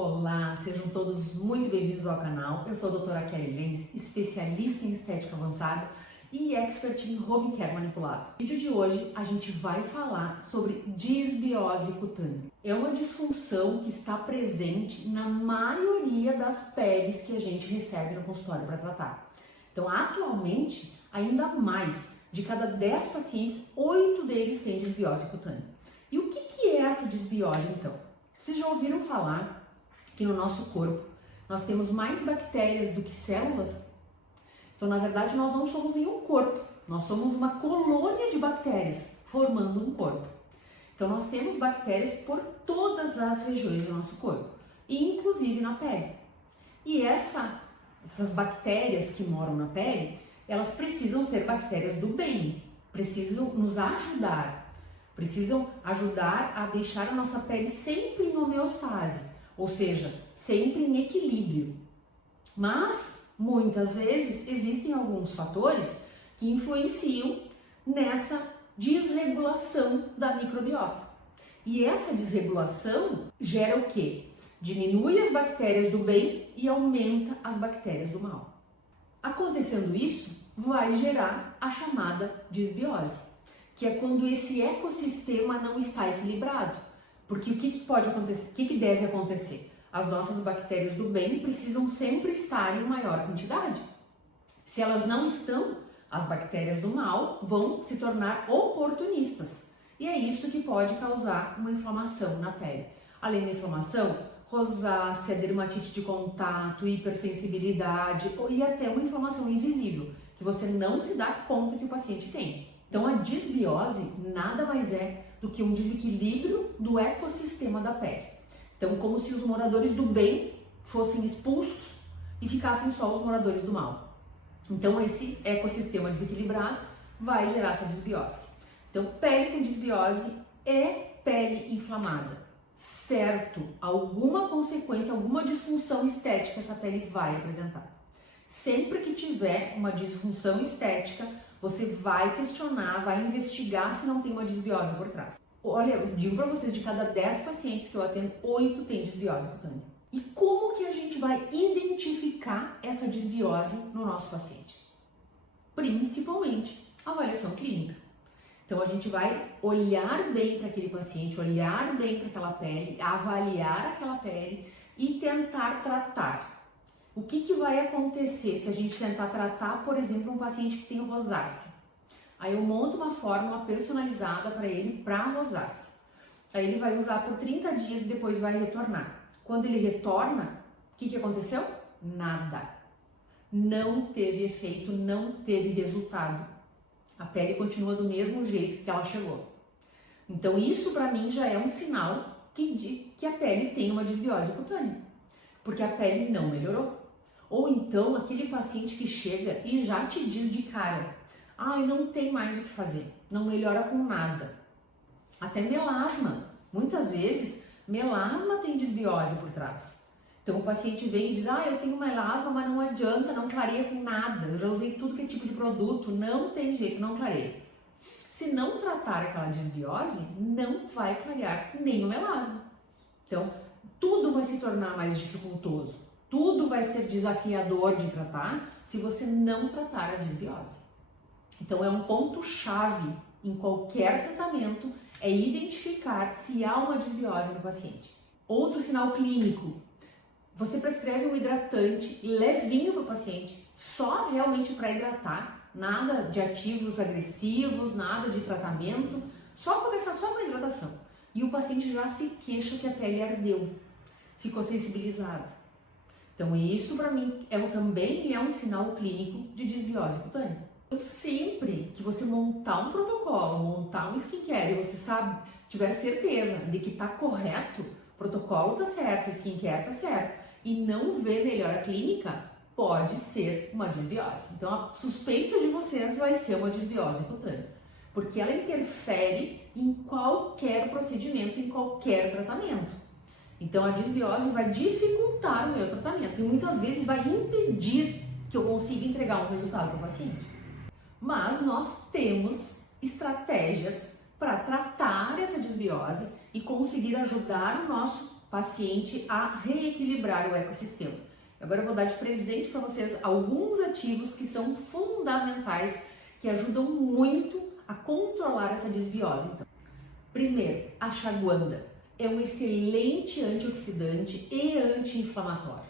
Olá, sejam todos muito bem-vindos ao canal. Eu sou a doutora Kelly Lenz, especialista em estética avançada e expert em home care manipulado. No vídeo de hoje a gente vai falar sobre disbiose cutânea. É uma disfunção que está presente na maioria das peles que a gente recebe no consultório para tratar. Então, atualmente, ainda mais, de cada 10 pacientes, 8 deles têm disbiose cutânea. E o que é essa disbiose, então? Vocês já ouviram falar que no nosso corpo nós temos mais bactérias do que células? Então, na verdade, nós não somos nenhum corpo, nós somos uma colônia de bactérias formando um corpo. Então, nós temos bactérias por todas as regiões do nosso corpo, inclusive na pele. E essas bactérias que moram na pele, elas precisam ser bactérias do bem, precisam nos ajudar, precisam ajudar a deixar a nossa pele sempre em homeostase, ou seja, sempre em equilíbrio. Mas, muitas vezes, existem alguns fatores que influenciam nessa desregulação da microbiota. E essa desregulação gera o quê? Diminui as bactérias do bem e aumenta as bactérias do mal. Acontecendo isso, vai gerar a chamada disbiose, que é quando esse ecossistema não está equilibrado. Porque o que pode acontecer? O que deve acontecer? As nossas bactérias do bem precisam sempre estar em maior quantidade. Se elas não estão, as bactérias do mal vão se tornar oportunistas. E é isso que pode causar uma inflamação na pele. Além da inflamação, rosácea, dermatite de contato, hipersensibilidade e até uma inflamação invisível, que você não se dá conta que o paciente tem. Então, a disbiose nada mais é do que um desequilíbrio do ecossistema da pele. Então, como se os moradores do bem fossem expulsos e ficassem só os moradores do mal. Então, esse ecossistema desequilibrado vai gerar essa disbiose. Então, pele com disbiose é pele inflamada. Certo, alguma consequência, alguma disfunção estética essa pele vai apresentar. Sempre que tiver uma disfunção estética, você vai questionar, vai investigar se não tem uma disbiose por trás. Olha, eu digo para vocês, de cada 10 pacientes que eu atendo, 8 têm disbiose cutânea. E como que a gente vai identificar essa disbiose no nosso paciente? Principalmente avaliação clínica. Então, a gente vai olhar bem para aquele paciente, olhar bem para aquela pele, avaliar aquela pele e tentar tratar. O que vai acontecer se a gente tentar tratar, por exemplo, um paciente que tem rosácea? Aí eu monto uma fórmula personalizada para ele, para rosácea. Aí ele vai usar por 30 dias e depois vai retornar. Quando ele retorna, o que aconteceu? Nada. Não teve efeito, não teve resultado. A pele continua do mesmo jeito que ela chegou. Então isso para mim já é um sinal que a pele tem uma disbiose cutânea, porque a pele não melhorou. Ou então aquele paciente que chega e já te diz de cara: ai, não tem mais o que fazer, não melhora com nada. Até melasma. Muitas vezes, melasma tem disbiose por trás. Então o paciente vem e diz: ah, eu tenho melasma, mas não adianta, não clareia com nada. Eu já usei tudo que é tipo de produto, não tem jeito, não clareia. Se não tratar aquela disbiose, não vai clarear nem o melasma. Então, tudo vai se tornar mais dificultoso. Tudo vai ser desafiador de tratar se você não tratar a disbiose. Então, é um ponto-chave em qualquer tratamento, é identificar se há uma disbiose no paciente. Outro sinal clínico: você prescreve um hidratante levinho para o paciente, só realmente para hidratar, nada de ativos agressivos, nada de tratamento, só começar só com a hidratação. E o paciente já se queixa que a pele ardeu, ficou sensibilizado. Então, isso para mim também é um sinal clínico de disbiose cutânea. Então, sempre que você montar um protocolo, montar um skincare e você tiver certeza de que está correto, o protocolo está certo, o skincare está certo, e não vê melhora clínica, pode ser uma disbiose. Então, a suspeita de vocês vai ser uma disbiose cutânea, porque ela interfere em qualquer procedimento, em qualquer tratamento. Então, a disbiose vai dificultar o meu tratamento e muitas vezes vai impedir que eu consiga entregar um resultado para o paciente. Mas nós temos estratégias para tratar essa disbiose e conseguir ajudar o nosso paciente a reequilibrar o ecossistema. Agora eu vou dar de presente para vocês alguns ativos que são fundamentais, que ajudam muito a controlar essa desbiose. Então, primeiro, a ashwagandha é um excelente antioxidante e anti-inflamatório.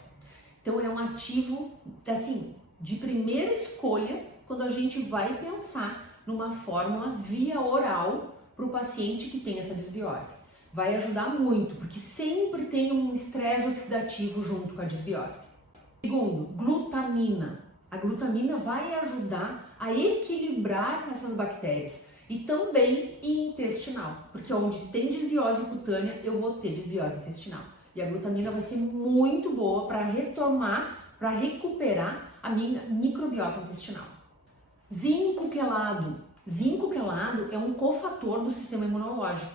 Então é um ativo assim de primeira escolha quando a gente vai pensar numa fórmula via oral para o paciente que tem essa desbiose. Vai ajudar muito, porque sempre tem um estresse oxidativo junto com a desbiose. Segundo, glutamina. A glutamina vai ajudar a equilibrar essas bactérias e também intestinal, porque onde tem desbiose cutânea eu vou ter desbiose intestinal. E a glutamina vai ser muito boa para retomar, para recuperar a minha microbiota intestinal. Zinco quelado. Zinco quelado é um cofator do sistema imunológico.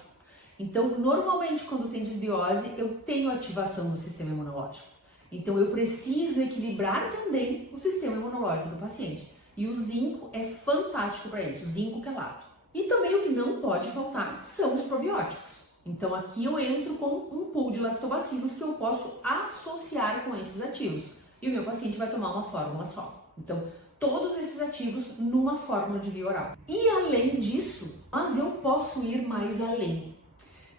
Então, normalmente quando tem desbiose, eu tenho ativação do sistema imunológico. Então, eu preciso equilibrar também o sistema imunológico do paciente. E o zinco é fantástico para isso, o zinco quelado. E também o que não pode faltar são os probióticos. Então, aqui eu entro com um pool de lactobacilos que eu posso associar com esses ativos. E o meu paciente vai tomar uma fórmula só. Então, todos esses ativos numa fórmula de via oral. E além disso, mas eu posso ir mais além.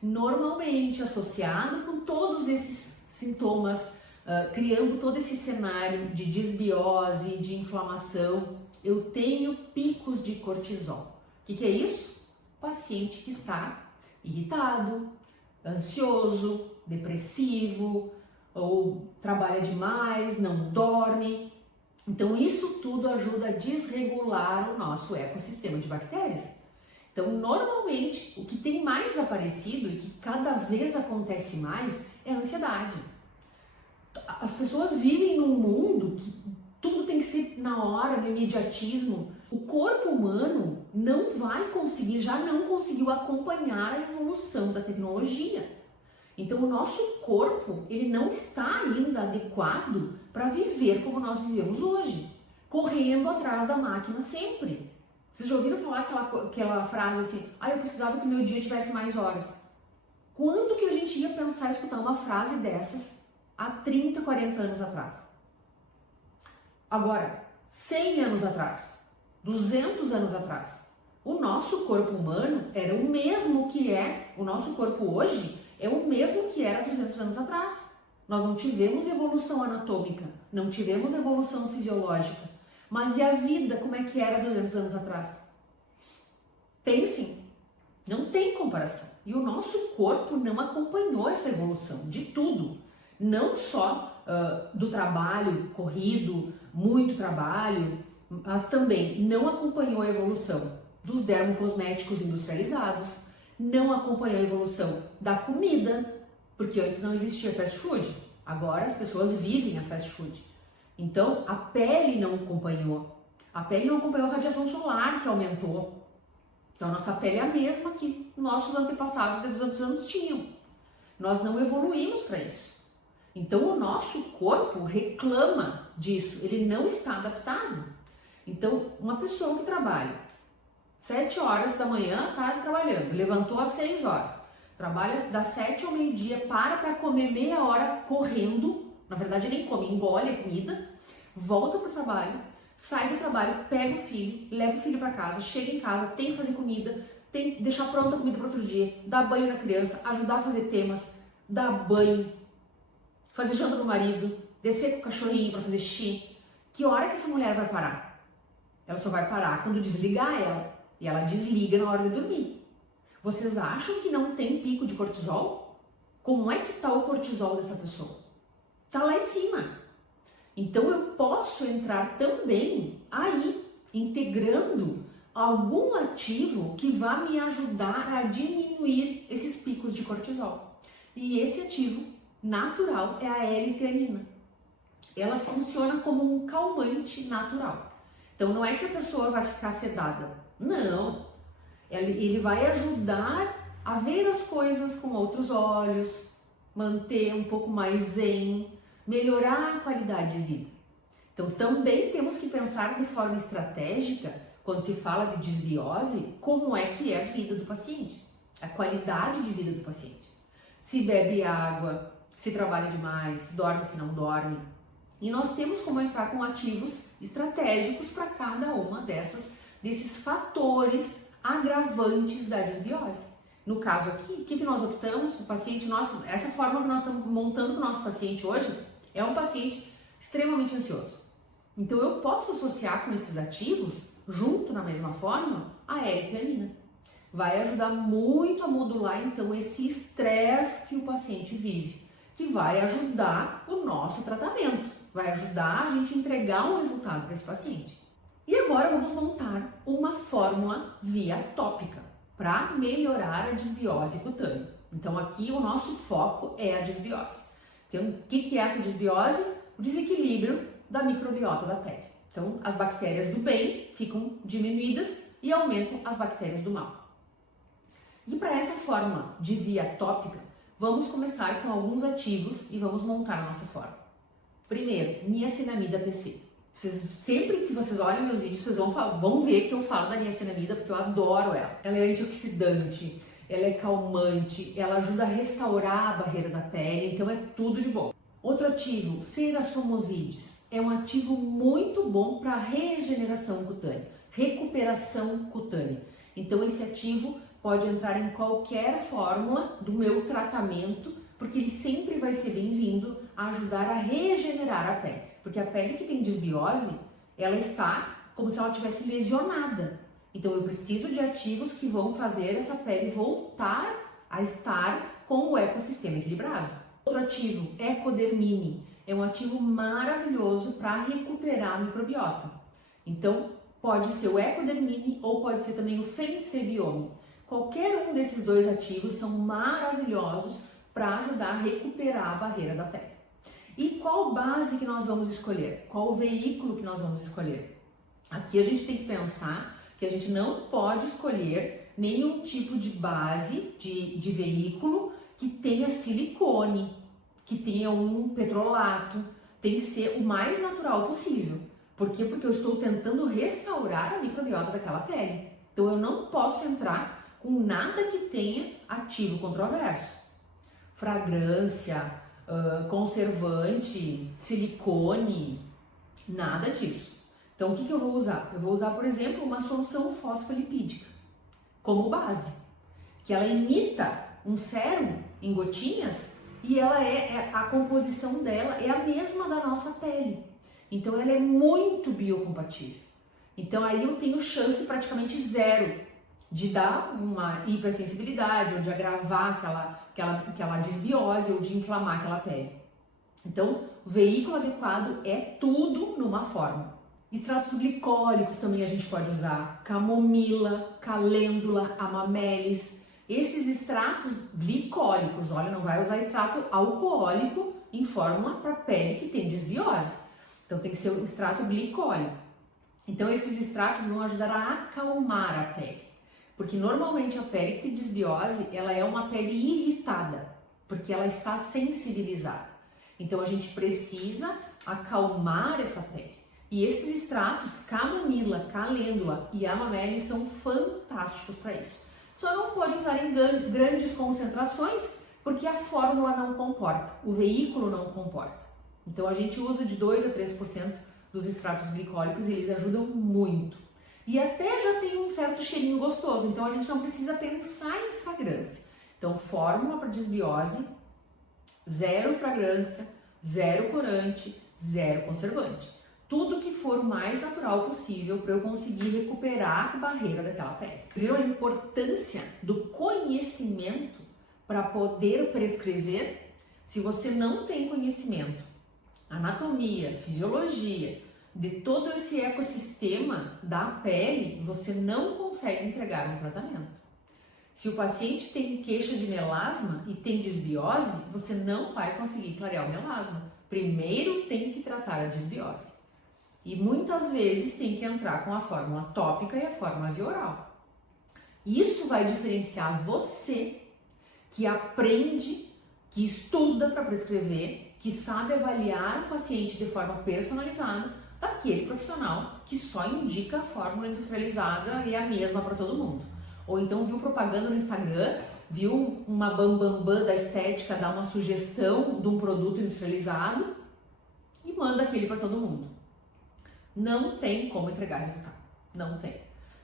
Normalmente associado com todos esses sintomas, criando todo esse cenário de desbiose, de inflamação, eu tenho picos de cortisol. O que é isso? Paciente que está irritado, ansioso, depressivo, ou trabalha demais, não dorme. Então isso tudo ajuda a desregular o nosso ecossistema de bactérias. Então normalmente o que tem mais aparecido e que cada vez acontece mais é a ansiedade. As pessoas vivem num mundo que tudo tem que ser na hora, no imediatismo. O corpo humano não vai conseguir, já não conseguiu acompanhar a evolução da tecnologia. Então o nosso corpo, ele não está ainda adequado para viver como nós vivemos hoje, correndo atrás da máquina sempre. Vocês já ouviram falar aquela frase assim, eu precisava que o meu dia tivesse mais horas. Quando que a gente ia pensar em escutar uma frase dessas há 30, 40 anos atrás? Agora, 100 anos atrás, 200 anos atrás, o nosso corpo humano era o mesmo que o nosso corpo hoje é o mesmo que era 200 anos atrás. Nós não tivemos evolução anatômica, não tivemos evolução fisiológica. Mas e a vida, como é que era 200 anos atrás? Pensem, não tem comparação. E o nosso corpo não acompanhou essa evolução de tudo. Não só do trabalho corrido, muito trabalho, mas também não acompanhou a evolução dos dermocosméticos industrializados, não acompanhou a evolução da comida, porque antes não existia fast food, agora as pessoas vivem a fast food. Então a pele não acompanhou a radiação solar que aumentou. Então a nossa pele é a mesma que nossos antepassados de 200 anos tinham. Nós não evoluímos para isso. Então o nosso corpo reclama disso, ele não está adaptado. Então uma pessoa que trabalha 7 horas da manhã, está trabalhando, levantou às 6 horas, trabalha das 7 ao meio-dia, para comer meia hora correndo, na verdade nem come, engole a comida, volta para o trabalho, sai do trabalho, pega o filho, leva o filho para casa, chega em casa, tem que fazer comida, tem que deixar pronta a comida para outro dia, dar banho na criança, ajudar a fazer temas, dar banho, fazer janta do marido, descer com o cachorrinho para fazer xixi. Que hora que essa mulher vai parar? Ela só vai parar quando desligar ela. E ela desliga na hora de dormir. Vocês acham que não tem pico de cortisol? Como é que está o cortisol dessa pessoa? Está lá em cima. Então eu posso entrar também aí, integrando algum ativo que vá me ajudar a diminuir esses picos de cortisol. E esse ativo natural é a L-teanina. Ela funciona como um calmante natural. Então não é que a pessoa vai ficar sedada. Não, ele vai ajudar a ver as coisas com outros olhos, manter um pouco mais zen, melhorar a qualidade de vida. Então também temos que pensar de forma estratégica, quando se fala de desbiose, como é que é a vida do paciente, a qualidade de vida do paciente. Se bebe água, se trabalha demais, se dorme, se não dorme. E nós temos como entrar com ativos estratégicos para cada uma desses fatores agravantes da desbiose. No caso aqui, o que nós optamos? O paciente nosso, essa forma que nós estamos montando com o nosso paciente hoje é um paciente extremamente ansioso. Então eu posso associar com esses ativos, junto na mesma fórmula, a L-teanina. Vai ajudar muito a modular então esse estresse que o paciente vive, que vai ajudar o nosso tratamento, vai ajudar a gente entregar um resultado para esse paciente. E agora vamos montar uma fórmula via tópica para melhorar a desbiose cutânea. Então aqui o nosso foco é a desbiose. Então, o que é essa desbiose? O desequilíbrio da microbiota da pele. Então as bactérias do bem ficam diminuídas e aumentam as bactérias do mal. E para essa fórmula de via tópica, vamos começar com alguns ativos e vamos montar a nossa fórmula. Primeiro, niacinamida PC. Sempre que vocês olhem meus vídeos, vocês vão ver que eu falo da niacinamida porque eu adoro ela. Ela é antioxidante, ela é calmante, ela ajuda a restaurar a barreira da pele, então é tudo de bom. Outro ativo, Cerasomosides, é um ativo muito bom para regeneração cutânea, recuperação cutânea. Então esse ativo pode entrar em qualquer fórmula do meu tratamento, porque ele sempre vai ser bem-vindo a ajudar a regenerar a pele. Porque a pele que tem desbiose, ela está como se ela estivesse lesionada. Então eu preciso de ativos que vão fazer essa pele voltar a estar com o ecossistema equilibrado. Outro ativo, Ecodermine, é um ativo maravilhoso para recuperar a microbiota. Então pode ser o Ecodermine ou pode ser também o Fensebiome. Qualquer um desses dois ativos são maravilhosos para ajudar a recuperar a barreira da pele. E qual base que nós vamos escolher? Qual o veículo que nós vamos escolher? Aqui a gente tem que pensar que a gente não pode escolher nenhum tipo de base, de veículo que tenha silicone, que tenha um petrolato. Tem que ser o mais natural possível. Por quê? Porque eu estou tentando restaurar a microbiota daquela pele. Então eu não posso entrar com nada que tenha ativo controverso. Fragrância, conservante, silicone, nada disso. Então o que eu vou usar? Eu vou usar, por exemplo, uma solução fosfolipídica como base, que ela imita um sérum em gotinhas e a composição dela é a mesma da nossa pele. Então ela é muito biocompatível. Então aí eu tenho chance praticamente zero de dar uma hipersensibilidade ou de agravar aquela desbiose ou de inflamar aquela pele. Então, o veículo adequado é tudo numa forma. Extratos glicólicos também a gente pode usar, camomila, calêndula, amamelis. Esses extratos glicólicos, olha, não vai usar extrato alcoólico em fórmula para pele que tem desbiose. Então tem que ser o extrato glicólico. Então esses extratos vão ajudar a acalmar a pele. Porque normalmente a pele que tem desbiose, ela é uma pele irritada, porque ela está sensibilizada. Então a gente precisa acalmar essa pele. E esses extratos, camomila, calêndula e amamelis, são fantásticos para isso. Só não pode usar em grandes concentrações, porque a fórmula não comporta, o veículo não comporta. Então a gente usa de 2 a 3% dos extratos glicólicos e eles ajudam muito. E até já tem um certo cheirinho gostoso, então a gente não precisa pensar em fragrância. Então, fórmula para desbiose, zero fragrância, zero corante, zero conservante. Tudo que for o mais natural possível para eu conseguir recuperar a barreira daquela pele. Viram a importância do conhecimento para poder prescrever? Se você não tem conhecimento, anatomia, fisiologia, de todo esse ecossistema da pele, você não consegue entregar um tratamento. Se o paciente tem queixa de melasma e tem desbiose, você não vai conseguir clarear o melasma. Primeiro tem que tratar a desbiose. E muitas vezes tem que entrar com a fórmula tópica e a fórmula via oral. Isso vai diferenciar você, que aprende, que estuda para prescrever, que sabe avaliar o paciente de forma personalizada, daquele profissional que só indica a fórmula industrializada e a mesma para todo mundo. Ou então viu propaganda no Instagram viu uma bambambam da estética dar uma sugestão de um produto industrializado e manda aquele para todo mundo. Não tem como entregar resultado, não tem.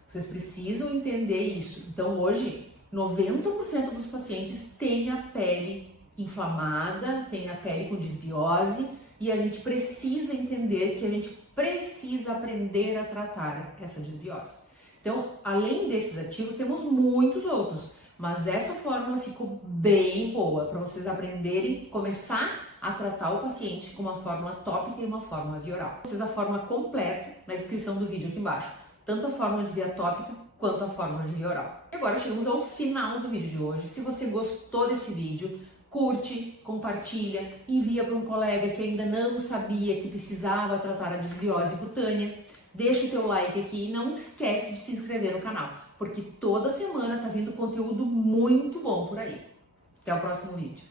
Vocês precisam entender isso. Então hoje, 90% dos pacientes têm a pele inflamada, têm a pele com desbiose e a gente precisa entender que a gente precisa aprender a tratar essa desbiose. Então, além desses ativos, temos muitos outros, mas essa fórmula ficou bem boa para vocês aprenderem, começar a tratar o paciente com uma fórmula tópica e uma fórmula via oral. Vocês a fórmula completa na descrição do vídeo aqui embaixo, tanto a fórmula de via tópica quanto a fórmula de via oral. E agora chegamos ao final do vídeo de hoje. Se você gostou desse vídeo, curte, compartilha, envia para um colega que ainda não sabia que precisava tratar a desbiose cutânea. Deixa o teu like aqui e não esquece de se inscrever no canal, porque toda semana tá vindo conteúdo muito bom por aí. Até o próximo vídeo.